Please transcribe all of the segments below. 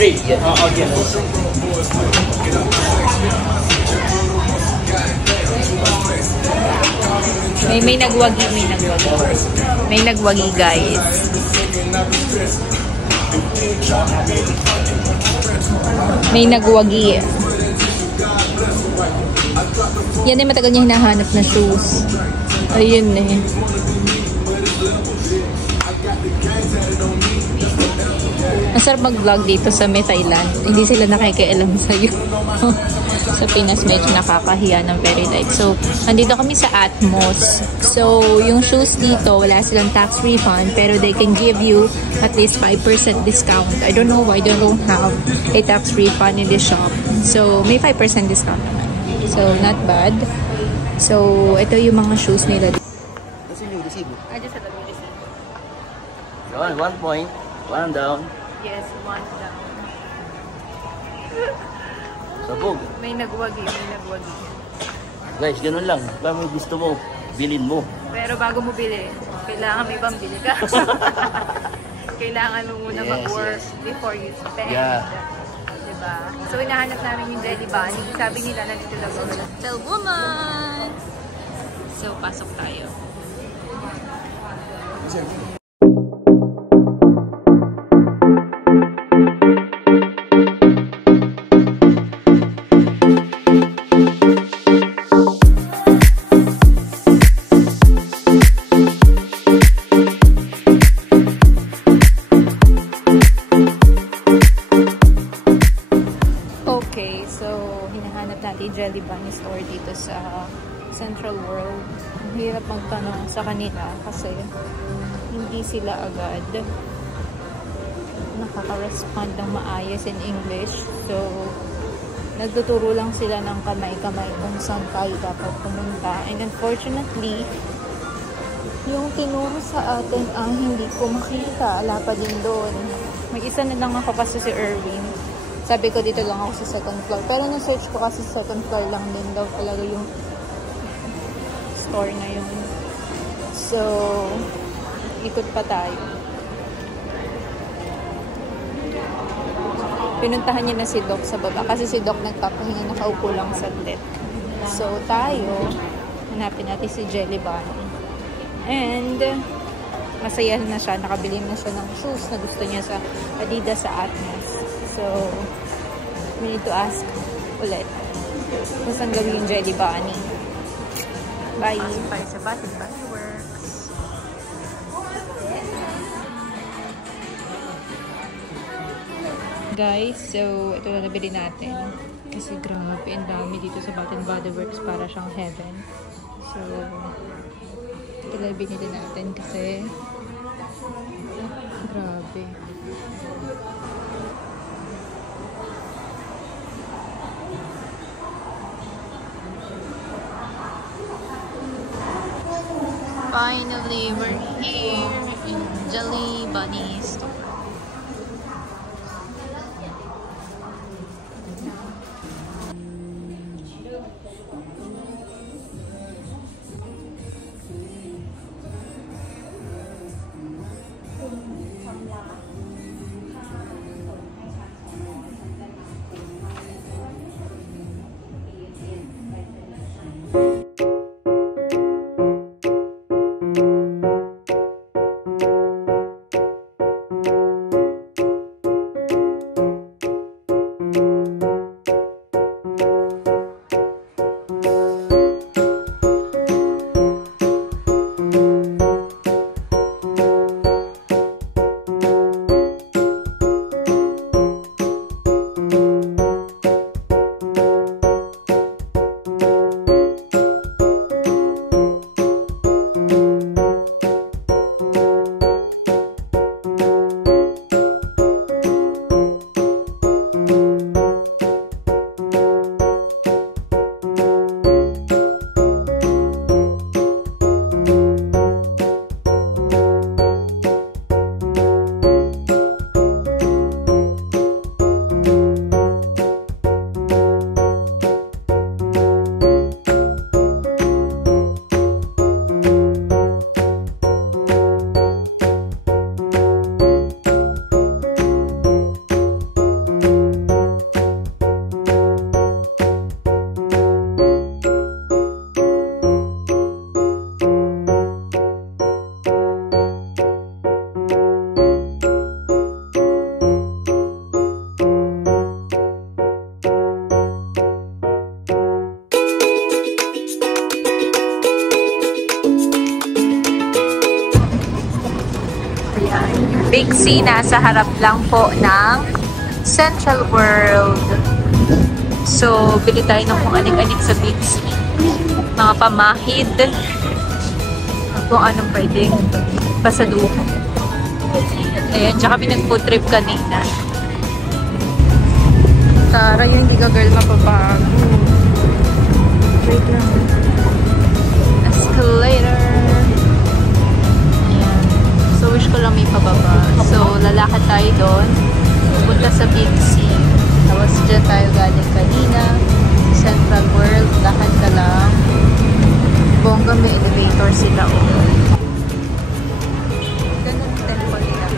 Great, yeah. Okay. May nagwagi, may nagwagi guys. May nagwagi. Yan ay matagal niya hinahanap na shoes. Ayun eh. Masarap mag-vlog dito sa Thailand. Hindi sila nakikialam sa'yo. Sa Pinas medyo nakakahiya ng very tight. So, nandito kami sa Atmos. So, yung shoes dito, wala silang tax refund, pero they can give you at least 5% discount. I don't know why they don't have a tax refund in this shop. So, may 5% discount naman. So, not bad. So, ito yung mga shoes nila. Kasi yung receive. I just had a receive. Yun, 1 point. 1 down. Yes, 1 down. Sabog. May nagwagi, may nagwagi. Guys, ganun lang. Kung may gusto mo, bilhin mo. Pero bago mo bili, kailangan may pambili ka. Kailangan mo muna mag-work before you spend. Yeah. Diba? So, hinahanap namin yung Jelly Bunny. Sabi nila, nandito lang ako. Tell woman! So, pasok tayo. Okay, so hinahanap natin Jelly Bunny store dito sa Central World. Ang hirap magtanong sa kanila kasi hindi sila agad nakaka-respond ng maayos in English. So, nagtuturo lang sila ng kamay-kamay kung saan tayo dapat pumunta. And unfortunately, yung tinuro sa atin ang hindi ko makita. Ala pa din doon. Mag-isa na lang ako kasi si Erwin. Sabi ko dito lang ako sa second floor. Pero na-search ko kasi second floor lang din daw talaga yung store na yun. So, ikot pa tayo. Pinuntahan niya na si Doc sa baba. Kasi si Doc nagpapahinga, nakaupo lang sa tent. So, tayo, hanapin natin si Jelly Bunny. And, masaya na siya. Nakabili na siya ng shoes na gusto niya sa Adidas sa Atmos. So, we need to ask ulit kung saan gawin yung Jelly Bunny. Bye! Bye sa Bath & Body Works. Guys, so ito na nabili natin. Kasi grabe, ang dami dito sa Bath & Body Works, para siyang heaven. So, ito na binili natin kasi grabe. Finally, we're here in Jelly Bunny store. Big C, nasa harap lang po ng Central World. So, bili tayo ng kung anig-anig sa Big C. Mga pamahid. Kung anong pwedeng pasaluhan. Ayan, tsaka kami nag-food trip kanina. Tara, yung hindi ka girl mapabago. Wait lang. Escalator. Ayan. So, wish ko lang may pababa. So, lalakad tayo doon. Pupunta sa Big C. Tapos dyan tayo galing kanina. Central World. Lakad ka lang. Bongga, may elevator sila. Ganun temple nila.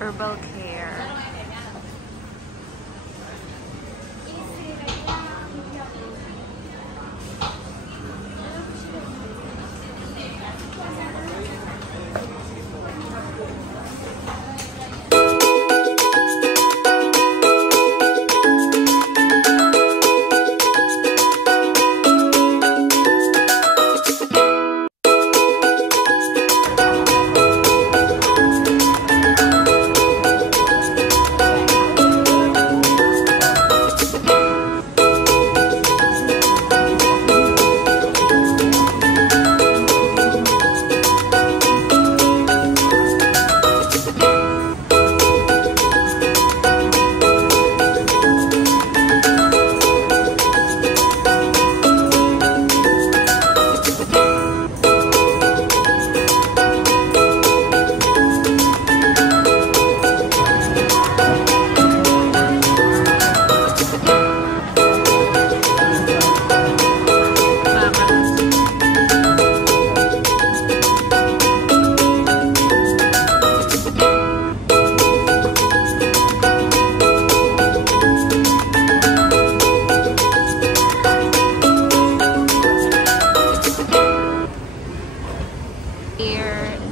Herbal care.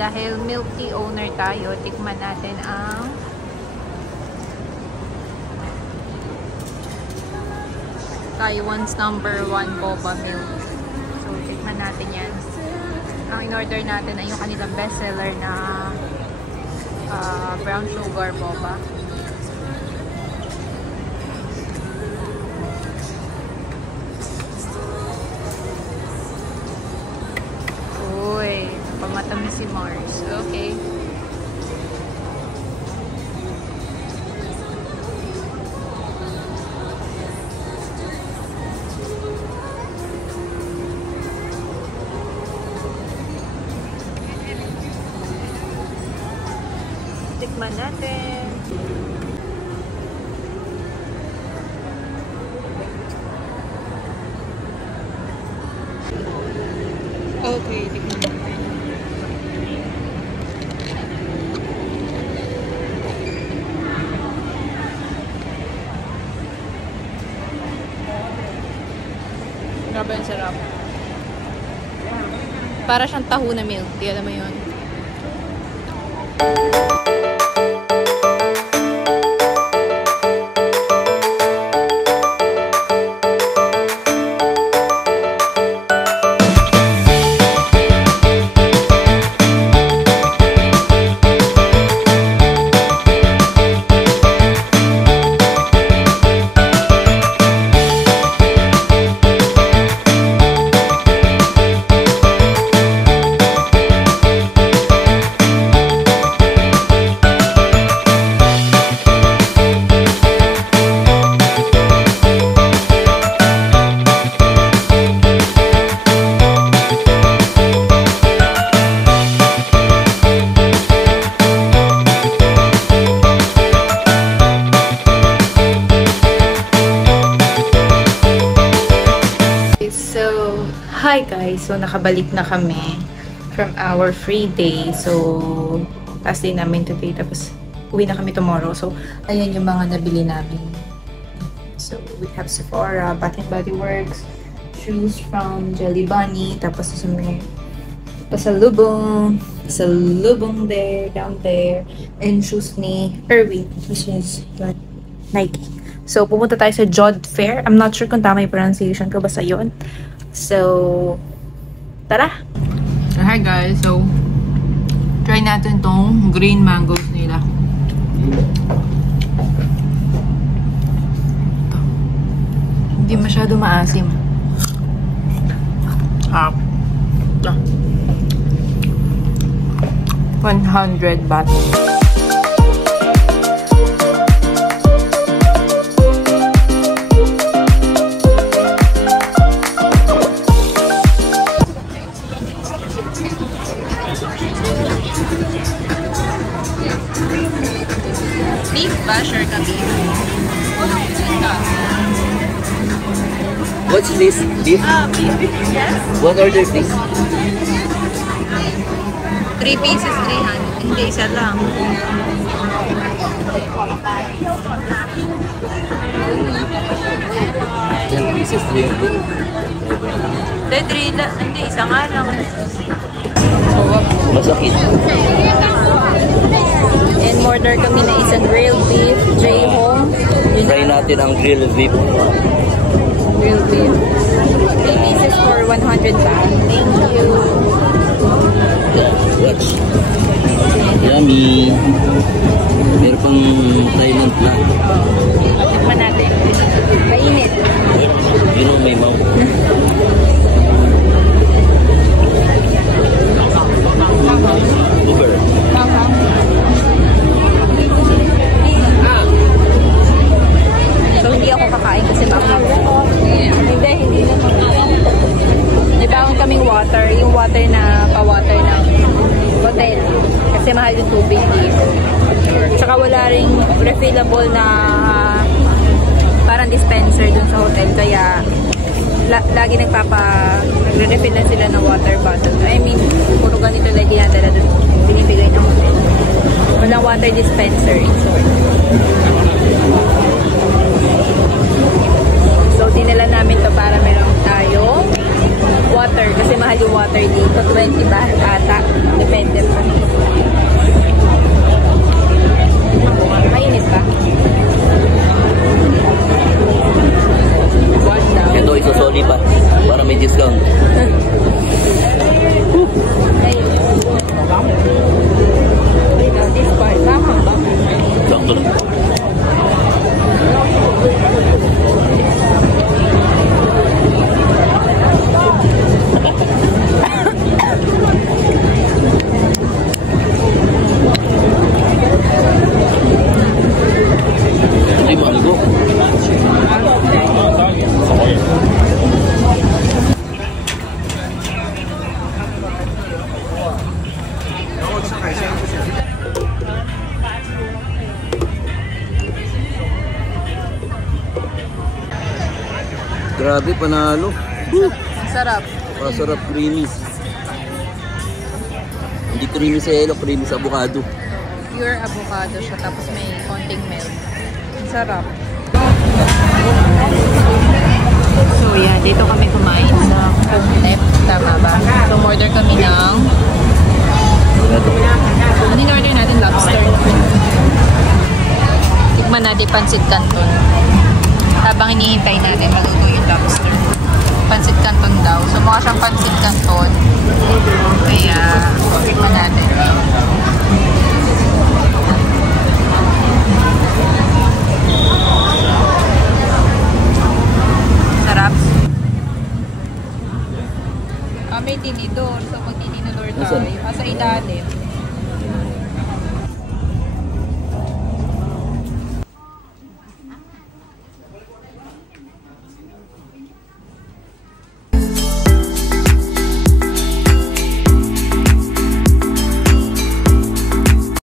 Dahil milk tea owner tayo, tikman natin ang Taiwan's #1 boba milk. So, tikman natin yan. Ang in-order natin ay yung kanilang bestseller na brown sugar boba. Uy, pamatamis si Mars. Okay. Tikman natin. Okay, tikman natin. Grabe ang sarap. Para siyang taho na milk. Di alam mo yun. Hi guys! So, nakabalik na kami from our free day. So, last day namin today. Tapos, uwi na kami tomorrow. So, ayan yung mga nabili namin. So, we have Sephora, Bath & Body Works, shoes from Jelly Bunny. Tapos, may pasalubong there, down there. And shoes ni Erwin, which is Nike. So, pumunta tayo sa Jod Fair. I'm not sure kung tama yung pronunciation ko. Basta yun. So, tara! Hi guys! So, try natin tong green mangoes nila. Hindi masyado maasim. 100 baht. Beef ba? Sure ka beef? What's this? Beef? Beef, yes. What order please? 3 pieces, 300. Hindi, isa lang. 10 pieces, 300. Hindi, isa nga lang. Masakit. And order kami na isang grilled beef, J-Home. Try natin ang grilled beef. Grilled beef. 3 pieces for 100 baht. Thank you. Watch. Yummy. Meron pang Thailand na. Tikman natin. Mainit. You know my mouth. Uber. So, hindi ako kakain kasi mahal. Hindi na kakain. Nabawang kaming water. Yung water na pa-water ng hotel. Kasi mahal yung tubig dito. Tsaka wala ring refillable na parang dispenser dun sa hotel. Kaya lagi nagre-refill na sila ng water bottle. I mean, puro ganito lang dinadala dun. Binibigay ng hotel. Walang water dispenser in short. So, dinala namin to para meron tayo water. Kasi mahal yung water dito. 20 baht ata. Depende pa. Mainit ba? Ito isusoli pa para may discount. This part, tama ba? Sakto lang. Ay, mahal ko. Grabe, panalo. Sarap. Masarap, creamy. Hindi creamy sa yelo, creamy sa avocado. Pure avocado siya, tapos may konting milk. Sarap. So, yeah, dito kami kumain sa Cognep. Tama ba? So, order kami ng... Ano yung order natin? Lobster. Tikman natin pancit canton. Habang hinihintay natin maluto yung lobster. Pancit canton daw. So, mukha siyang pancit canton. Kaya, tikman natin. Sarap. May tinidor. So, pag tininidor tayo, sa ilalim.